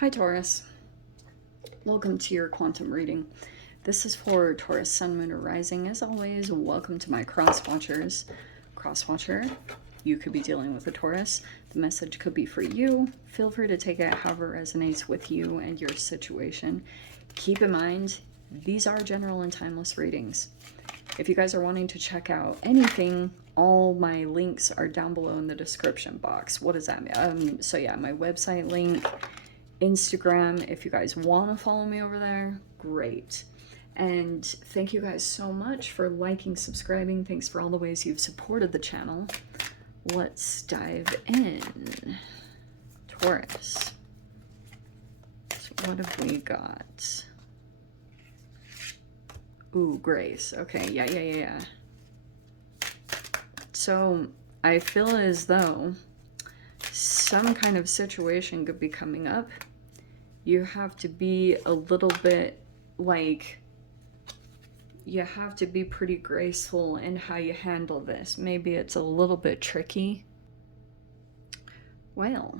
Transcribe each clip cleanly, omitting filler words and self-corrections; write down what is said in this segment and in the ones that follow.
Hi Taurus, welcome to your quantum reading. This is for Taurus, Sun, Moon, or Rising. As always, welcome to my cross-watchers. Cross-watcher, you could be dealing with a Taurus. The message could be for you. Feel free to take it however resonates with you and your situation. Keep in mind, these are general and timeless readings. If you guys are wanting to check out anything, all my links are down below in the description box. What does that mean? So yeah, my website link, Instagram, if you guys want to follow me over there, great. And thank you guys so much for liking, subscribing. Thanks for all the ways you've supported the channel. Let's dive in. Taurus. So what have we got? Ooh, grace. Okay, yeah. So I feel as though some kind of situation could be coming up. You have to be a little bit like, you have to be pretty graceful in how you handle this. Maybe it's a little bit tricky. Well,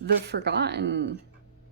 the Forgotten.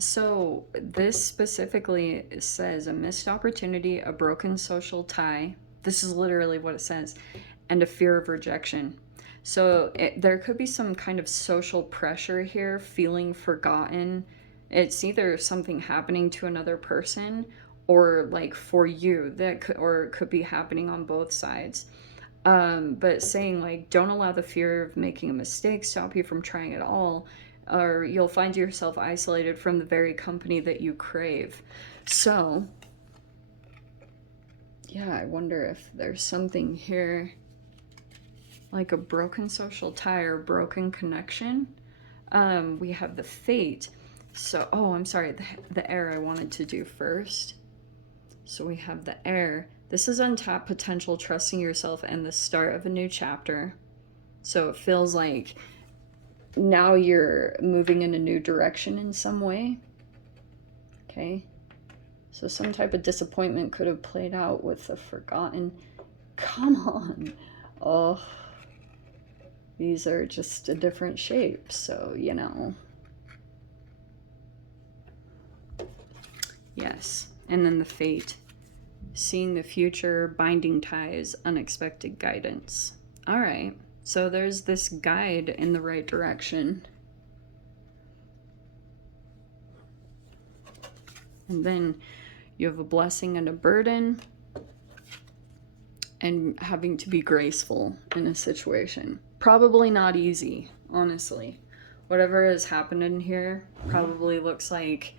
So this specifically says a missed opportunity, a broken social tie. This is literally what it says. And a fear of rejection. So there could be some kind of social pressure here, feeling forgotten. It's either something happening to another person or like for you, that could, or it could be happening on both sides. But saying like, don't allow the fear of making a mistake stop you from trying at all, or you'll find yourself isolated from the very company that you crave. So yeah, I wonder if there's something here like a broken social tie or broken connection. We have the Fate. So, oh, I'm sorry, the Air I wanted to do first. So we have the Air. This is untapped potential, trusting yourself, and the start of a new chapter. So it feels like now you're moving in a new direction in some way. Okay. So some type of disappointment could have played out with the Forgotten. Come on. Oh. These are just a different shape, so, you know. Yes. And then the Fate. Seeing the future, binding ties, unexpected guidance. All right. So there's this guide in the right direction. And then you have a blessing and a burden. And having to be graceful in a situation. Probably not easy, honestly. Whatever has happened in here probably looks like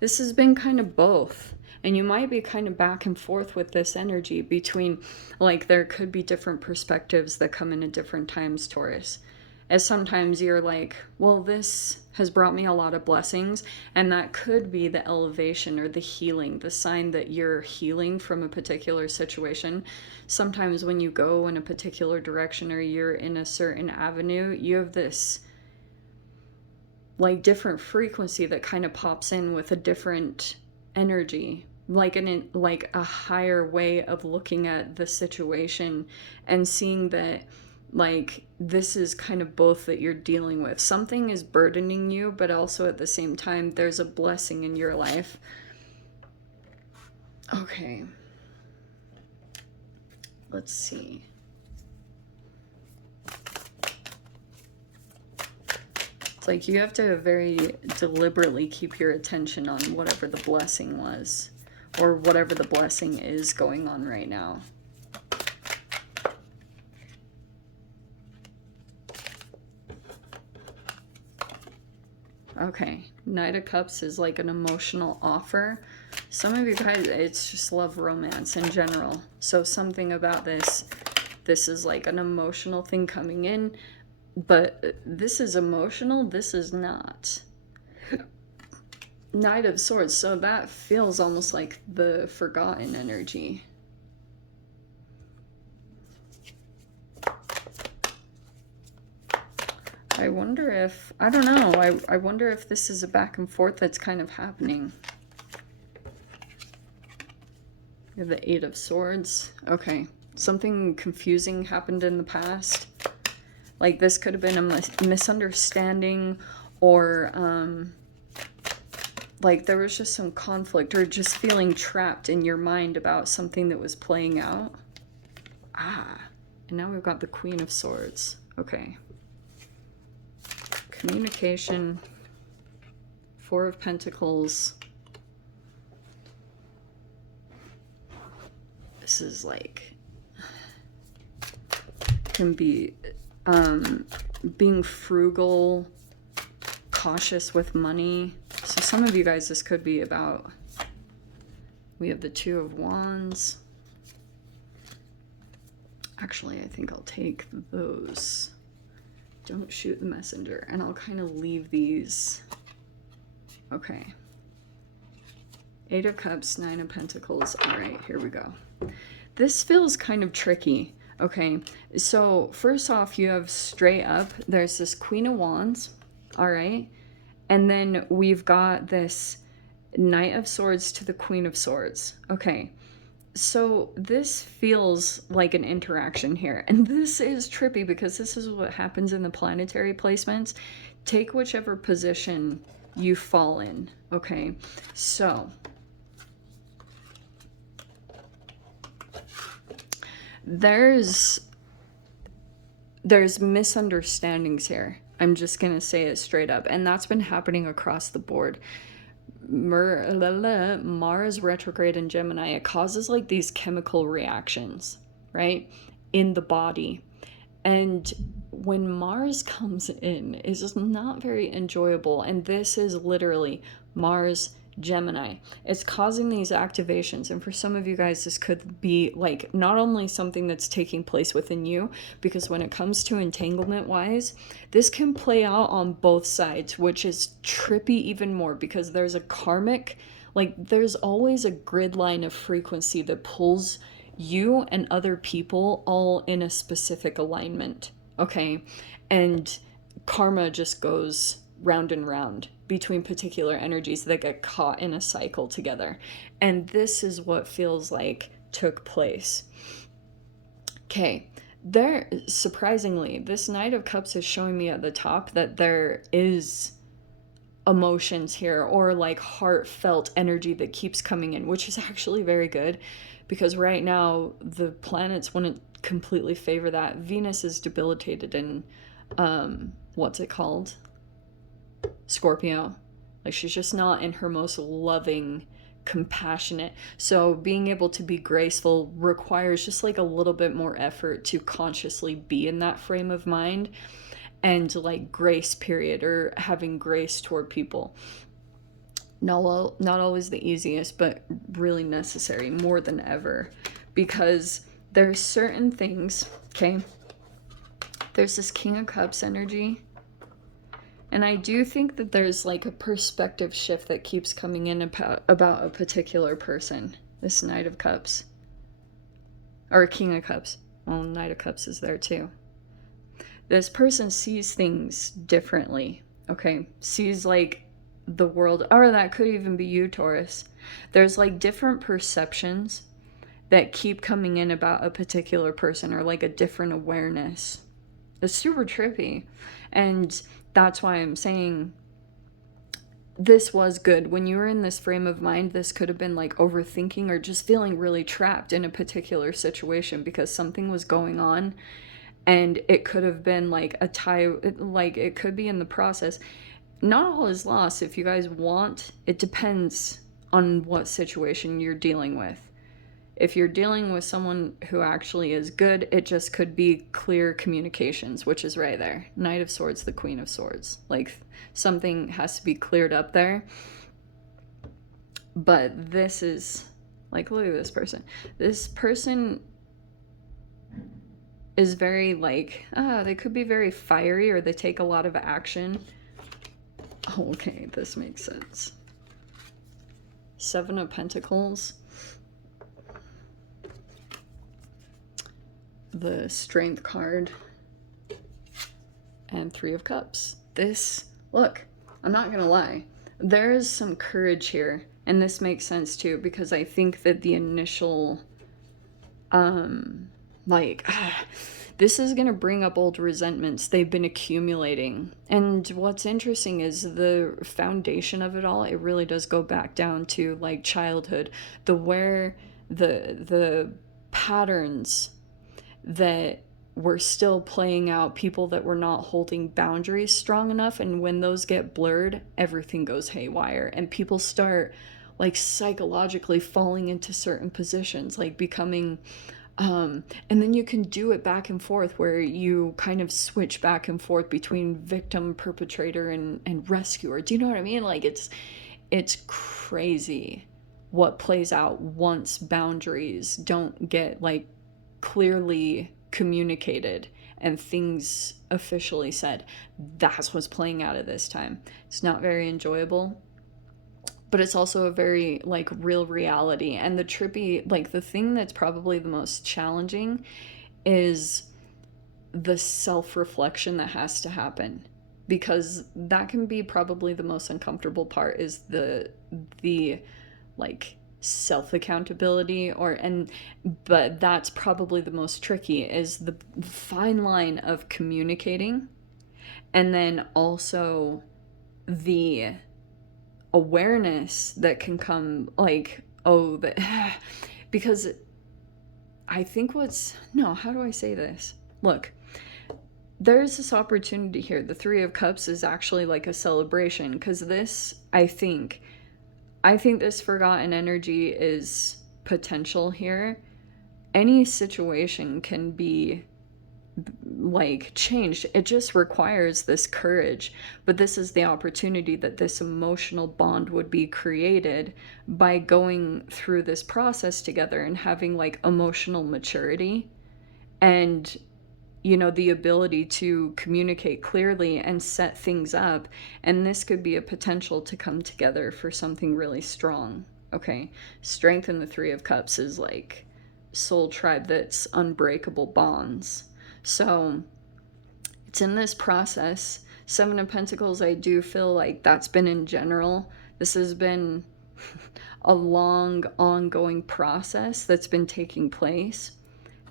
this has been kind of both. And you might be kind of back and forth with this energy between, like, there could be different perspectives that come in at different times, Taurus. As sometimes you're like, well, this has brought me a lot of blessings, and that could be the elevation or the healing, the sign that you're healing from a particular situation. Sometimes when you go in a particular direction or you're in a certain avenue, you have this like different frequency that kind of pops in with a different energy, like a higher way of looking at the situation and seeing that like this is kind of both that you're dealing with. Something is burdening you, but also at the same time there's a blessing in your life. Okay, let's see. It's like you have to very deliberately keep your attention on whatever the blessing was, or whatever the blessing is going on right now. Okay, Knight of Cups is like an emotional offer. Some of you guys, it's just love romance in general. So something about this is like an emotional thing coming in, but this is emotional, this is not. Knight of Swords, so that feels almost like the Forgotten energy. I wonder if, I don't know, I wonder if this is a back and forth that's kind of happening. You have the Eight of Swords. Okay, something confusing happened in the past. Like this could have been a misunderstanding, or like there was just some conflict or just feeling trapped in your mind about something that was playing out. Ah, and now we've got the Queen of Swords. Okay. Communication. Four of Pentacles. This is like, can be being frugal, cautious with money. So some of you guys, this could be about, we have the Two of Wands. Actually, I think I'll take those. Don't shoot the messenger. And I'll kind of leave these. Okay. Eight of Cups, Nine of Pentacles. All right, here we go. This feels kind of tricky. Okay, so first off, you have straight up, there's this Queen of Wands. All right. And then we've got this Knight of Swords to the Queen of Swords. Okay. So this feels like an interaction here. And this is trippy because this is what happens in the planetary placements. Take whichever position you fall in. Okay. So there's misunderstandings here. I'm just going to say it straight up. And that's been happening across the board. Mars retrograde in Gemini, it causes like these chemical reactions, right, in the body. And when Mars comes in, it's just not very enjoyable. And this is literally Mars Gemini. It's causing these activations. And for some of you guys, this could be like not only something that's taking place within you, because when it comes to entanglement wise, this can play out on both sides, which is trippy even more because there's a karmic, like there's always a grid line of frequency that pulls you and other people all in a specific alignment. Okay. And karma just goes round and round between particular energies that get caught in a cycle together. And this is what feels like took place. Okay, there, surprisingly, this Knight of Cups is showing me at the top that there is emotions here or like heartfelt energy that keeps coming in, which is actually very good because right now the planets wouldn't completely favor that. Venus is debilitated in, what's it called? Scorpio. Like she's just not in her most loving, compassionate. So being able to be graceful requires just like a little bit more effort to consciously be in that frame of mind and like grace period or having grace toward people. Not always the easiest, but really necessary more than ever because there's certain things, okay? There's this King of Cups energy. And I do think that there's like a perspective shift that keeps coming in about a particular person. This Knight of Cups. Or King of Cups. Well, Knight of Cups is there too. This person sees things differently. Okay? Sees like the world. Or that could even be you, Taurus. There's like different perceptions that keep coming in about a particular person or like a different awareness. It's super trippy. And that's why I'm saying this was good. When you were in this frame of mind, this could have been like overthinking or just feeling really trapped in a particular situation because something was going on and it could have been like a tie, like it could be in the process. Not all is lost if you guys want. It depends on what situation you're dealing with. If you're dealing with someone who actually is good, it just could be clear communications, which is right there. Knight of Swords, the Queen of Swords. Like, something has to be cleared up there. But this is, like, look at this person. This person is very, like, they could be very fiery or they take a lot of action. Oh, okay, this makes sense. Seven of Pentacles. The Strength card and Three of Cups. This, look, I'm not gonna lie, there is some courage here, and this makes sense too because I think that the initial Like, this is going to bring up old resentments they've been accumulating. And what's interesting is the foundation of it all, it really does go back down to like childhood, the patterns that were still playing out, people that were not holding boundaries strong enough, and when those get blurred, everything goes haywire and people start like psychologically falling into certain positions, like becoming and then you can do it back and forth where you kind of switch back and forth between victim, perpetrator, and rescuer. Do you know what I mean? Like it's crazy what plays out once boundaries don't get like clearly communicated and things officially said. That's what's playing out at this time. It's not very enjoyable, but it's also a very like real reality. And the trippy, like the thing that's probably the most challenging is the self-reflection that has to happen, because that can be probably the most uncomfortable part, is the like self-accountability, but that's probably the most tricky, is the fine line of communicating and then also the awareness that can come, like, oh, that because I think how do I say this? Look, there's this opportunity here. The Three of Cups is actually like a celebration, because this, I think this forgotten energy is potential here. Any situation can be like changed. It just requires this courage, but this is the opportunity that this emotional bond would be created by going through this process together and having like emotional maturity and, you know, the ability to communicate clearly and set things up. And this could be a potential to come together for something really strong. Okay, strength in the Three of Cups is like soul tribe, that's unbreakable bonds. So it's in this process. Seven of Pentacles, I do feel like that's been in general. This has been a long, ongoing process that's been taking place.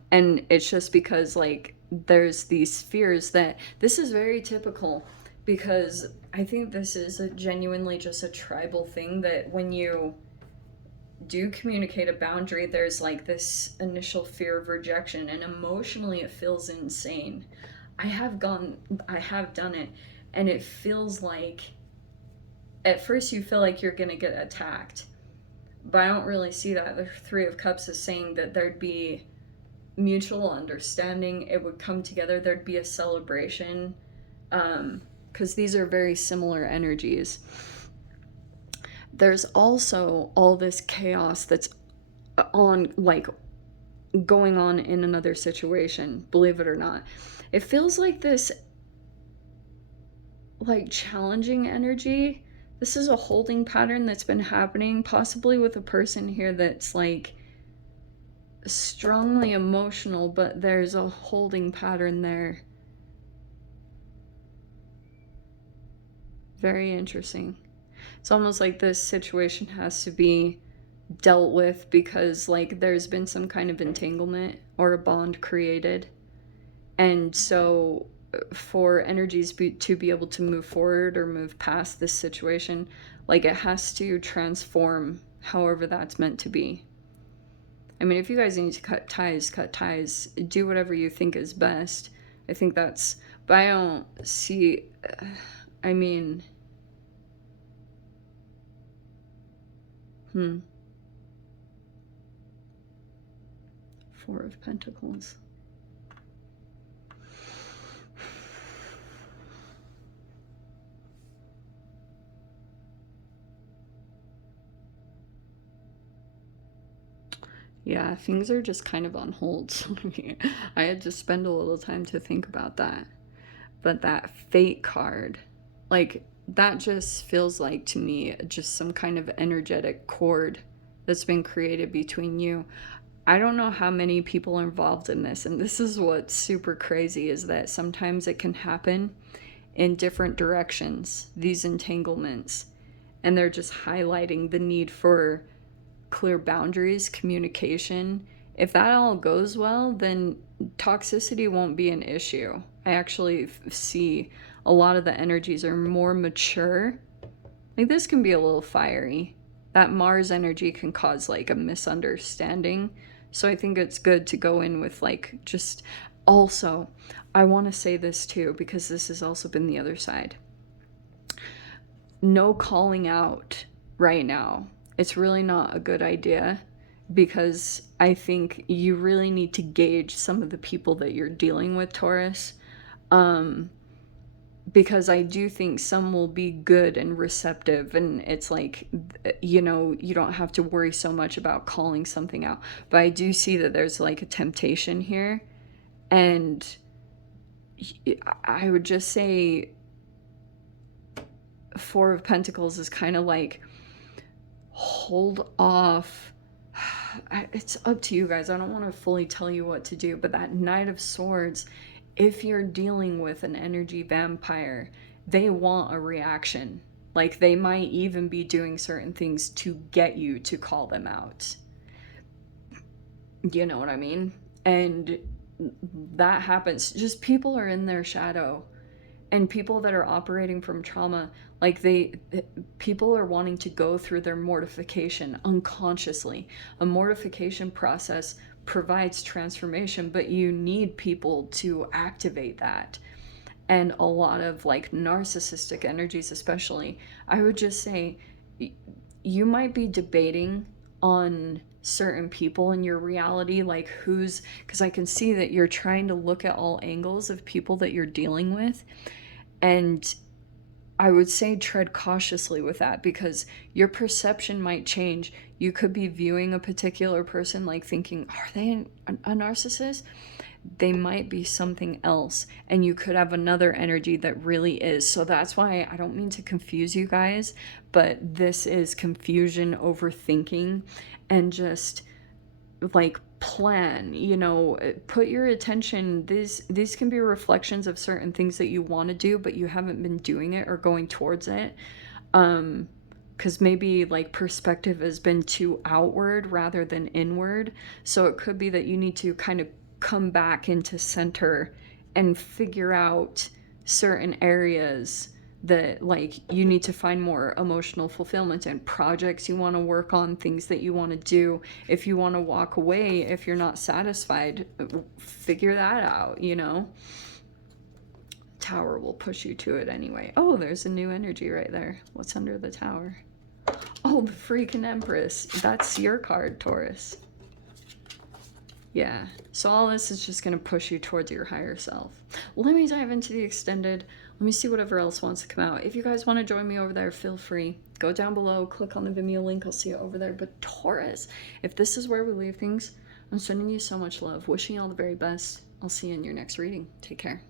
And it's just because, like, there's these fears that this is very typical, because I think this is genuinely just a tribal thing, that when you do communicate a boundary, there's like this initial fear of rejection, and emotionally it feels insane. I have done it, and it feels like at first you feel like you're gonna get attacked, but I don't really see that. The Three of Cups is saying that there'd be mutual understanding, it would come together, there'd be a celebration, because these are very similar energies. There's also all this chaos that's on, like, going on in another situation, believe it or not. It feels like this, like, challenging energy. This is a holding pattern that's been happening, possibly with a person here that's, like, strongly emotional, but there's a holding pattern there. Very interesting. It's almost like this situation has to be dealt with because, like, there's been some kind of entanglement or a bond created. And so for energies to be able to move forward or move past this situation, like, it has to transform however that's meant to be. I mean, if you guys need to cut ties, do whatever you think is best. I think that's, but I don't see, I mean, Four of Pentacles. Yeah, things are just kind of on hold. So I had to spend a little time to think about that. But that Fate card, like, that just feels like, to me, just some kind of energetic cord that's been created between you. I don't know how many people are involved in this, and this is what's super crazy, is that sometimes it can happen in different directions, these entanglements, and they're just highlighting the need for clear boundaries, communication. If that all goes well, then toxicity won't be an issue. I actually see a lot of the energies are more mature. Like this can be a little fiery. That Mars energy can cause like a misunderstanding. So I think it's good to go in with like just, also, I want to say this too, because this has also been the other side. No calling out right now. It's really not a good idea, because I think you really need to gauge some of the people that you're dealing with, Taurus. Because I do think some will be good and receptive, and it's like, you know, you don't have to worry so much about calling something out. But I do see that there's like a temptation here, and I would just say Four of Pentacles is kind of like, hold off. It's up to you guys. I don't want to fully tell you what to do, but that Knight of Swords, if you're dealing with an energy vampire, they want a reaction. Like they might even be doing certain things to get you to call them out. You know what I mean? And that happens. Just people are in their shadow. And people that are operating from trauma, like people are wanting to go through their mortification unconsciously. A mortification process provides transformation, but you need people to activate that. And a lot of like narcissistic energies, especially, I would just say you might be debating on certain people in your reality, like who's, because I can see that you're trying to look at all angles of people that you're dealing with. And I would say tread cautiously with that, because your perception might change. You could be viewing a particular person like thinking, are they a narcissist? They might be something else, and you could have another energy that really is. So that's why I don't mean to confuse you guys, but this is confusion, overthinking, and just like plan, you know, put your attention. These can be reflections of certain things that you want to do, but you haven't been doing it or going towards it. Because maybe like perspective has been too outward rather than inward. So it could be that you need to kind of come back into center and figure out certain areas that like you need to find more emotional fulfillment in, projects you want to work on, things that you want to do. If you want to walk away, if you're not satisfied, figure that out, you know. Tower will push you to it anyway. Oh, there's a new energy right there. What's under the Tower? Oh, the freaking Empress. That's your card, Taurus. Yeah, so all this is just going to push you towards your higher self. Let me dive into the extended. Let me see whatever else wants to come out. If you guys want to join me over there, feel free. Go down below, click on the Vimeo link. I'll see you over there. But Taurus, if this is where we leave things, I'm sending you so much love. Wishing you all the very best. I'll see you in your next reading. Take care.